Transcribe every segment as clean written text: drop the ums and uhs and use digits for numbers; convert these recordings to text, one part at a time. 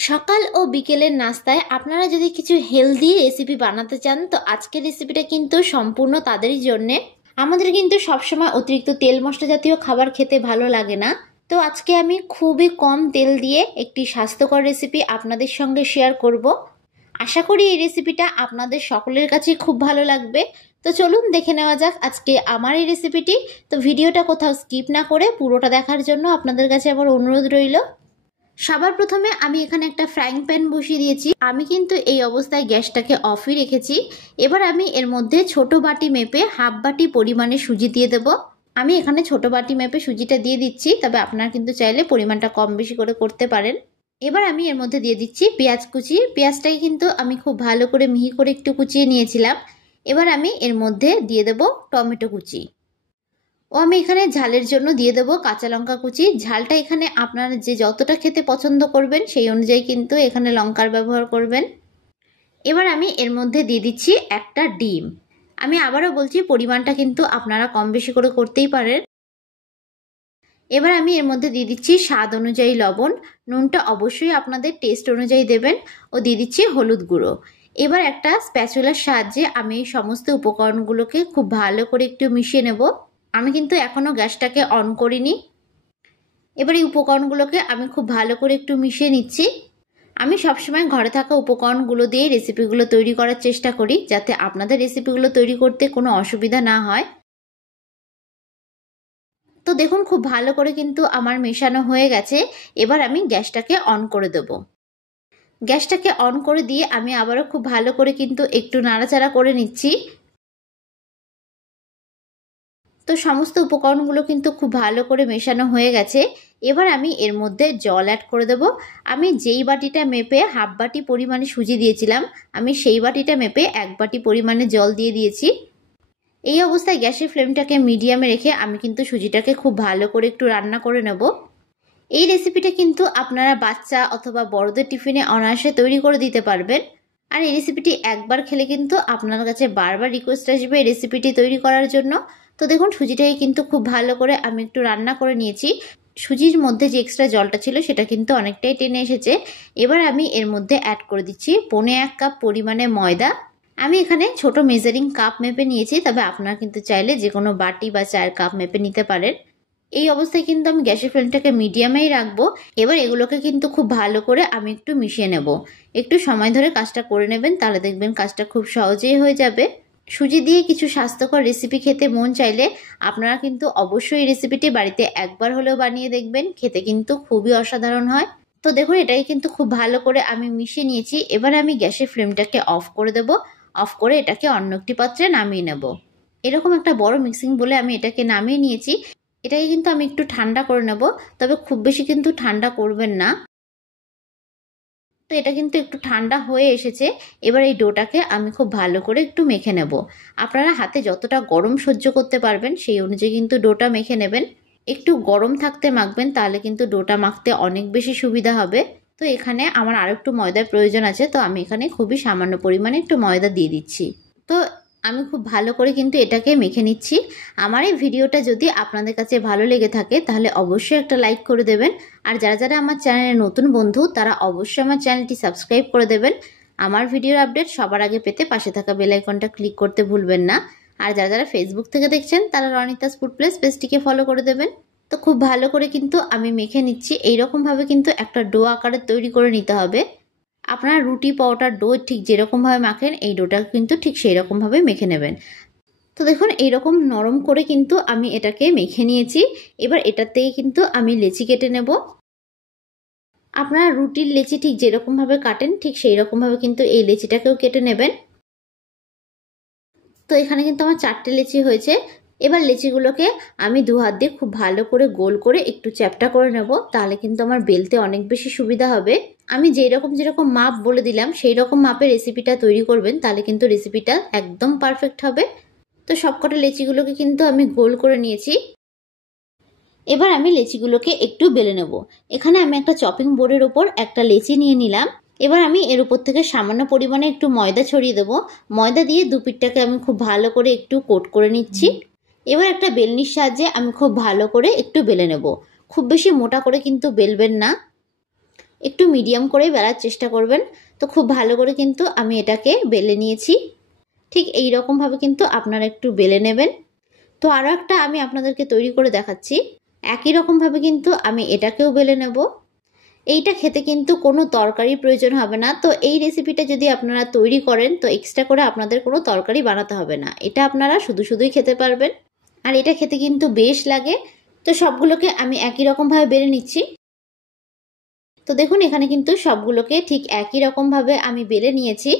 সকাল ও বিকেলের নাস্তায় আপনারা যদি কিছু হেলদি রেসিপি বানাতে চান তো আজকের রেসিপিটা কিন্তু সম্পূর্ণ তাদেরই জন্যে। আমাদের কিন্তু সবসময় অতিরিক্ত তেল মশলা জাতীয় খাবার খেতে ভালো লাগে না, তো আজকে আমি খুবই কম তেল দিয়ে একটি স্বাস্থ্যকর রেসিপি আপনাদের সঙ্গে শেয়ার করব। আশা করি এই রেসিপিটা আপনাদের সকলের কাছে খুব ভালো লাগবে। তো চলুন দেখে নেওয়া যাক আজকে আমার এই রেসিপিটি। তো ভিডিওটা কোথাও স্কিপ না করে পুরোটা দেখার জন্য আপনাদের কাছে আমার অনুরোধ রইল। সবার প্রথমে আমি এখানে একটা ফ্রাইং প্যান বসিয়ে দিয়েছি। আমি কিন্তু এই অবস্থায় গ্যাসটাকে অফই রেখেছি। এবার আমি এর মধ্যে ছোট বাটি মেপে হাফ বাটি পরিমাণে সুজি দিয়ে দেব। আমি এখানে ছোট বাটি মেপে সুজিটা দিয়ে দিচ্ছি, তবে আপনারা কিন্তু চাইলে পরিমাণটা কম বেশি করে করতে পারেন। এবার আমি এর মধ্যে দিয়ে দিচ্ছি পেঁয়াজ কুচি। পেঁয়াজটাকে কিন্তু আমি খুব ভালো করে মিহি করে একটু কুচিয়ে নিয়েছিলাম। এবার আমি এর মধ্যে দিয়ে দেব টমেটো কুচি। ও আমি এখানে ঝালের জন্য দিয়ে দেবো কাঁচা লঙ্কা কুচি। ঝালটা এখানে আপনারা যে যতটা খেতে পছন্দ করবেন সেই অনুযায়ী কিন্তু এখানে লঙ্কার ব্যবহার করবেন। এবার আমি এর মধ্যে দিয়ে দিচ্ছি একটা ডিম। আমি আবারও বলছি পরিমাণটা কিন্তু আপনারা কম বেশি করে করতেই পারেন। এবার আমি এর মধ্যে দিয়ে দিচ্ছি স্বাদ অনুযায়ী লবণ। নুনটা অবশ্যই আপনাদের টেস্ট অনুযায়ী দেবেন। ও দিয়ে দিচ্ছি হলুদ গুঁড়ো। এবার একটা স্প্যাচুলার সাহায্যে আমি এই সমস্ত উপকরণগুলোকে খুব ভালো করে একটু মিশিয়ে নেব। আমি কিন্তু এখনো গ্যাসটাকে অন করিনি। এবার এই উপকরণগুলোকে আমি খুব ভালো করে একটু মিশিয়ে নিচ্ছি। আমি সবসময় ঘরে থাকা উপকরণগুলো দিয়ে রেসিপিগুলো তৈরি করার চেষ্টা করি, যাতে আপনাদের রেসিপিগুলো তৈরি করতে কোনো অসুবিধা না হয়। তো দেখুন খুব ভালো করে কিন্তু আমার মেশানো হয়ে গেছে। এবার আমি গ্যাসটাকে অন করে দেব। গ্যাসটাকে অন করে দিয়ে আমি আবারও খুব ভালো করে কিন্তু একটু নাড়াচাড়া করে নিচ্ছি। তো সমস্ত উপকরণগুলো কিন্তু খুব ভালো করে মেশানো হয়ে গেছে। এবার আমি এর মধ্যে জল অ্যাড করে দেব। আমি যেই বাটিটা মেপে হাফ বাটি পরিমাণে সুজি দিয়েছিলাম, আমি সেই বাটিটা মেপে এক বাটি পরিমাণে জল দিয়ে দিয়েছি। এই অবস্থায় গ্যাসের ফ্লেমটাকে মিডিয়ামে রেখে আমি কিন্তু সুজিটাকে খুব ভালো করে একটু রান্না করে নেব। এই রেসিপিটা কিন্তু আপনারা বাচ্চা অথবা বড়দের টিফিনে অনায়াসে তৈরি করে দিতে পারবেন। আর এই রেসিপিটি একবার খেলে কিন্তু আপনার কাছে বারবার রিকোয়েস্ট আসবে এই রেসিপিটি তৈরি করার জন্য। তো দেখুন সুজিটাকে কিন্তু খুব ভালো করে আমি একটু রান্না করে নিয়েছি। সুজির মধ্যে যে এক্সট্রা জলটা ছিল সেটা কিন্তু অনেকটাই টেনে এসেছে। এবার আমি এর মধ্যে অ্যাড করে দিচ্ছি 1.25 কাপ পরিমাণে ময়দা। আমি এখানে ছোট মেজারিং কাপ মেপে নিয়েছি, তবে আপনারা কিন্তু চাইলে যে কোনো বাটি বা চায়ের কাপ মেপে নিতে পারেন। এই অবস্থায় কিন্তু আমি গ্যাসের ফ্লেমটাকে মিডিয়ামেই রাখবো। এবার এগুলোকে কিন্তু খুব ভালো করে আমি একটু মিশিয়ে নেব। একটু সময় ধরে কাজটা করে নেবেন, তাহলে দেখবেন কাজটা খুব সহজেই হয়ে যাবে। সুজি দিয়ে কিছু স্বাস্থ্যকর রেসিপি খেতে মন চাইলে আপনারা কিন্তু অবশ্যই এই রেসিপিটি বাড়িতে একবার হলেও বানিয়ে দেখবেন। খেতে কিন্তু খুবই অসাধারণ হয়। তো দেখুন এটাই কিন্তু খুব ভালো করে আমি মিশিয়ে নিয়েছি। এবার আমি গ্যাসের ফ্লেমটাকে অফ করে দেব। অফ করে এটাকে অন্য একটি পাত্রে নামিয়ে নেব। এরকম একটা বড় মিক্সিং বলে আমি এটাকে নামিয়ে নিয়েছি। এটাকে কিন্তু আমি একটু ঠান্ডা করে নেব, তবে খুব বেশি কিন্তু ঠান্ডা করবেন না। তো এটা কিন্তু একটু ঠান্ডা হয়ে এসেছে। এবার এই ডোটাকে আমি খুব ভালো করে একটু মেখে নেব। আপনারা হাতে যতটা গরম সহ্য করতে পারবেন সেই অনুযায়ী কিন্তু ডোটা মেখে নেবেন। একটু গরম থাকতে মাখবেন, তাহলে কিন্তু ডোটা মাখতে অনেক বেশি সুবিধা হবে। তো এখানে আমার আর একটু ময়দার প্রয়োজন আছে, তো আমি এখানে খুবই সামান্য পরিমাণে একটু ময়দা দিয়ে দিচ্ছি। তো আমি খুব ভালো করে কিন্তু এটাকে মেখে নিচ্ছি। আমার এই ভিডিওটা যদি আপনাদের কাছে ভালো লেগে থাকে তাহলে অবশ্যই একটা লাইক করে দেবেন। আর যারা যারা আমার চ্যানেলের নতুন বন্ধু তারা অবশ্যই আমার চ্যানেলটি সাবস্ক্রাইব করে দেবেন। আমার ভিডিওর আপডেট সবার আগে পেতে পাশে থাকা বেল আইকনটা ক্লিক করতে ভুলবেন না। আর যারা যারা ফেসবুক থেকে দেখছেন তারা রনিতাস ফুড প্লেস পেজটিকে ফলো করে দেবেন। তো খুব ভালো করে কিন্তু আমি মেখে নিচ্ছি। এইরকমভাবে কিন্তু একটা ডো আকারে তৈরি করে নিতে হবে। আপনারা রুটি পরোটার ডো ঠিক যেরকমভাবে মাখেন এই ডোটা কিন্তু ঠিক সেই রকমভাবে মেখে নেবেন। তো দেখুন এইরকম নরম করে কিন্তু আমি এটাকে মেখে নিয়েছি। এবার এটাতেই কিন্তু আমি লেচি কেটে নেব। আপনারা রুটির লেচি ঠিক যেরকমভাবে কাটেন ঠিক সেই রকমভাবে কিন্তু এই লেচিটাকেও কেটে নেবেন। তো এখানে কিন্তু আমার 4টে লেচি হয়েছে। এবার লেচিগুলোকে আমি দু হাত দিয়ে খুব ভালো করে গোল করে একটু চ্যাপ্টা করে নেব, তাহলে কিন্তু আমার বেলতে অনেক বেশি সুবিধা হবে। আমি যেরকম মাপ বলে দিলাম সেই রকম মাপে রেসিপিটা তৈরি করবেন, তাহলে কিন্তু রেসিপিটা একদম পারফেক্ট হবে। তো সবকটা লেচিগুলোকে কিন্তু আমি গোল করে নিয়েছি। এবার আমি লেচিগুলোকে একটু বেলে নেব। এখানে আমি একটা চপিং বোর্ডের ওপর একটা লেচি নিয়ে নিলাম। এবার আমি এর উপর থেকে সামান্য পরিমাণে একটু ময়দা ছড়িয়ে দেবো। ময়দা দিয়ে দুপিঠটাকে আমি খুব ভালো করে একটু কোট করে নিচ্ছি। এবার একটা বেলনির সাহায্যে আমি খুব ভালো করে একটু বেলে নেব। খুব বেশি মোটা করে কিন্তু বেলবেন না। একটু মিডিয়াম করেই বেলার চেষ্টা করবেন। তো খুব ভালো করে কিন্তু আমি এটাকে বেলে নিয়েছি। ঠিক এই রকমভাবে কিন্তু আপনারা একটু বেলে নেবেন। তো আরও একটা আমি আপনাদেরকে তৈরি করে দেখাচ্ছি। একই রকমভাবে কিন্তু আমি এটাকেও বেলে নেব। এইটা খেতে কিন্তু কোনো তরকারির প্রয়োজন হবে না। তো এই রেসিপিটা যদি আপনারা তৈরি করেন তো এক্সট্রা করে আপনাদের কোনো তরকারি বানাতে হবে না। এটা আপনারা শুধুই খেতে পারবেন, আর এটা খেতে কিন্তু বেশ লাগে। তো সবগুলোকে আমি একই রকমভাবে বেলে নিচ্ছি। তো দেখুন এখানে কিন্তু সবগুলোকে ঠিক একই রকমভাবে আমি বেলে নিয়েছি।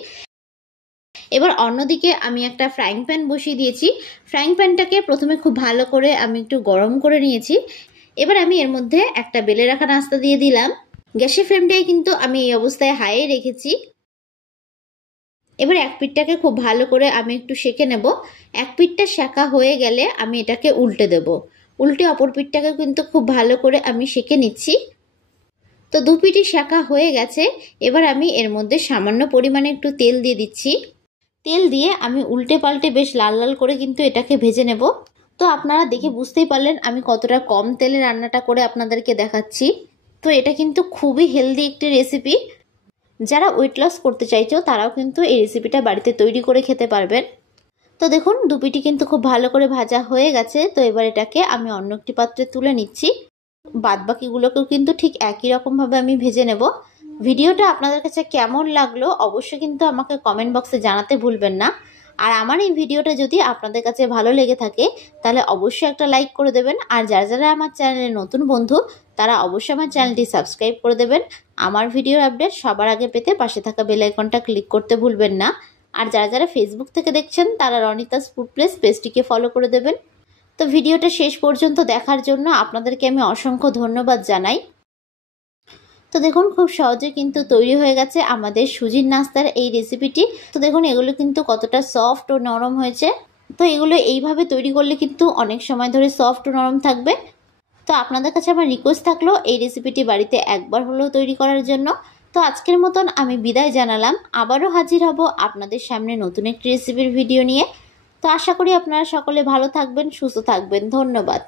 এবার অন্যদিকে আমি একটা ফ্রাইং প্যান বসিয়ে দিয়েছি। ফ্রাইং প্যানটাকে প্রথমে খুব ভালো করে আমি একটু গরম করে নিয়েছি। এবার আমি এর মধ্যে একটা বেলে রাখা নাস্তা দিয়ে দিলাম। গ্যাসের ফ্লেমটাই কিন্তু আমি এই অবস্থায় হাইয়ে রেখেছি। এবার এক পিঠটাকে খুব ভালো করে আমি একটু সেঁকে নেব। এক পিঠটা সেঁকা হয়ে গেলে আমি এটাকে উল্টে দেব। উল্টে অপর পিঠটাকে কিন্তু খুব ভালো করে আমি সেঁকে নিচ্ছি। তো দু পিঠই সেঁকা হয়ে গেছে। এবার আমি এর মধ্যে সামান্য পরিমাণে একটু তেল দিয়ে দিচ্ছি। তেল দিয়ে আমি উল্টে পাল্টে বেশ লাল লাল করে কিন্তু এটাকে ভেজে নেব। তো আপনারা দেখে বুঝতেই পারলেন আমি কতটা কম তেলে রান্নাটা করে আপনাদেরকে দেখাচ্ছি। তো এটা কিন্তু খুবই হেলদি একটি রেসিপি। যারা ওয়েট লস করতে চাইছো তারাও কিন্তু এই রেসিপিটা বাড়িতে তৈরি করে খেতে পারবেন। তো দেখুন দুপিটি কিন্তু খুব ভালো করে ভাজা হয়ে গেছে। তো এবার এটাকে আমি অন্য একটি পাত্রে তুলে নিচ্ছি। বাদবাকিগুলোকেও কিন্তু ঠিক একই রকমভাবে আমি ভেজে নেব। ভিডিওটা আপনাদের কাছে কেমন লাগলো অবশ্যই কিন্তু আমাকে কমেন্ট বক্সে জানাতে ভুলবেন না। আর আমার এই ভিডিওটা যদি আপনাদের কাছে ভালো লেগে থাকে তাহলে অবশ্যই একটা লাইক করে দেবেন। আর যারা আমার চ্যানেলে নতুন বন্ধু তারা অবশ্যই আমার চ্যানেলটি সাবস্ক্রাইব করে দেবেন। আমার ভিডিওর আপডেট সবার আগে পেতে পাশে থাকা বেল আইকনটা ক্লিক করতে ভুলবেন না। আর যারা ফেসবুক থেকে দেখছেন তারা রনিতাস ফুড প্লেস পেজটিকে ফলো করে দেবেন। তো ভিডিওটা শেষ পর্যন্ত দেখার জন্য আপনাদেরকে আমি অসংখ্য ধন্যবাদ জানাই। তো দেখুন খুব সহজে কিন্তু তৈরি হয়ে গেছে আমাদের সুজির নাস্তার এই রেসিপিটি। তো দেখুন এগুলো কিন্তু কতটা সফট ও নরম হয়েছে। তো এগুলো এইভাবে তৈরি করলে কিন্তু অনেক সময় ধরে সফট ও নরম থাকবে। তো আপনাদের কাছে আমার রিকোয়েস্ট থাকলো এই রেসিপিটি বাড়িতে একবার হলেও তৈরি করার জন্য। তো আজকের মতন আমি বিদায় জানালাম। আবারও হাজির হব আপনাদের সামনে নতুন একটি রেসিপির ভিডিও নিয়ে। তো আশা করি আপনারা সকলে ভালো থাকবেন, সুস্থ থাকবেন। ধন্যবাদ।